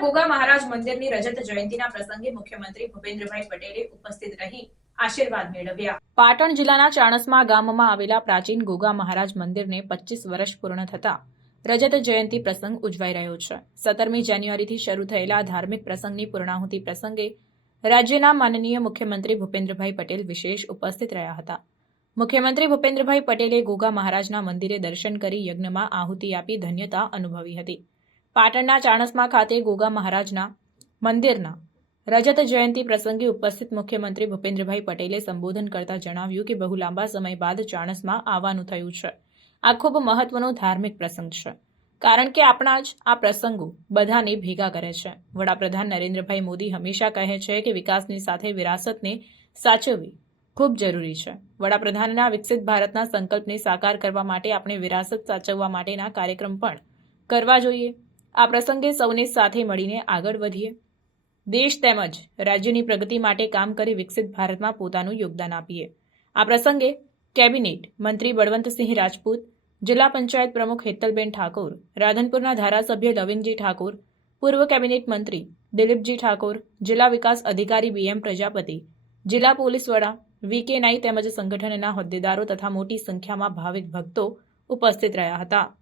ગોગા મહારાજ મંદિરની રજત જયંતિના પ્રસંગે મુખ્યમંત્રી ભૂપેન્દ્રભાઈ પટેલે ઉપસ્થિત રહી મેળવ્યા. પાટણ જિલ્લાના ચાણસ્મા ગામમાં આવેલા પ્રાચીન ગોગા મહારાજ મંદિરને પચીસ વર્ષ પૂર્ણ થતા રજત જયંતિ પ્રસંગ ઉજવાઈ રહ્યો છે. સત્તરમી જાન્યુઆરીથી શરૂ થયેલા ધાર્મિક પ્રસંગની પૂર્ણાહુતિ પ્રસંગે રાજ્યના માનનીય મુખ્યમંત્રી ભૂપેન્દ્રભાઈ પટેલ વિશેષ ઉપસ્થિત રહ્યા હતા. મુખ્યમંત્રી ભૂપેન્દ્રભાઈ પટેલે ગોગા મહારાજના મંદિરે દર્શન કરી યજ્ઞમાં આહુતિ આપી ધન્યતા અનુભવી હતી. પાટણના ચાણસમા ખાતે ગોગા મહારાજના મંદિરના રજત જયંતિ પ્રસંગે ઉપસ્થિત મુખ્યમંત્રી ભૂપેન્દ્રભાઈ પટેલે સંબોધન કરતા જણાવ્યું કે બહુ લાંબા સમય બાદ ચાણસમાં આવવાનું થયું છે. આ ખૂબ મહત્વનો ધાર્મિક પ્રસંગ છે. કારણ કે આપણા જ આ પ્રસંગો બધાને ભેગા કરે છે. વડાપ્રધાન નરેન્દ્રભાઈ મોદી હંમેશા કહે છે કે વિકાસની સાથે વિરાસતને સાચવવી ખૂબ જરૂરી છે. વડાપ્રધાનના વિકસિત ભારતના સંકલ્પને સાકાર કરવા માટે આપણે વિરાસત સાચવવા માટેના કાર્યક્રમ પણ કરવા જોઈએ. આ પ્રસંગે સૌને સાથે મળીને આગળ વધીએ. દેશ તેમજ રાજ્યની પ્રગતિ માટે કામ કરી વિકસિત ભારતમાં પોતાનું યોગદાન આપીએ. આ પ્રસંગે કેબિનેટ મંત્રી બળવંતસિંહ રાજપૂત, જિલ્લા પંચાયત પ્રમુખ હેતલબેન ઠાકોર, રાધનપુરના ધારાસભ્ય લવિનજી ઠાકોર, પૂર્વ કેબિનેટ મંત્રી દિલીપજી ઠાકોર, જિલ્લા વિકાસ અધિકારી બીએમ પ્રજાપતિ, જિલ્લા પોલીસ વડા વી કે નાઈ તેમજ સંગઠનના હોદ્દેદારો તથા મોટી સંખ્યામાં ભાવિક ભક્તો ઉપસ્થિત રહ્યા હતા.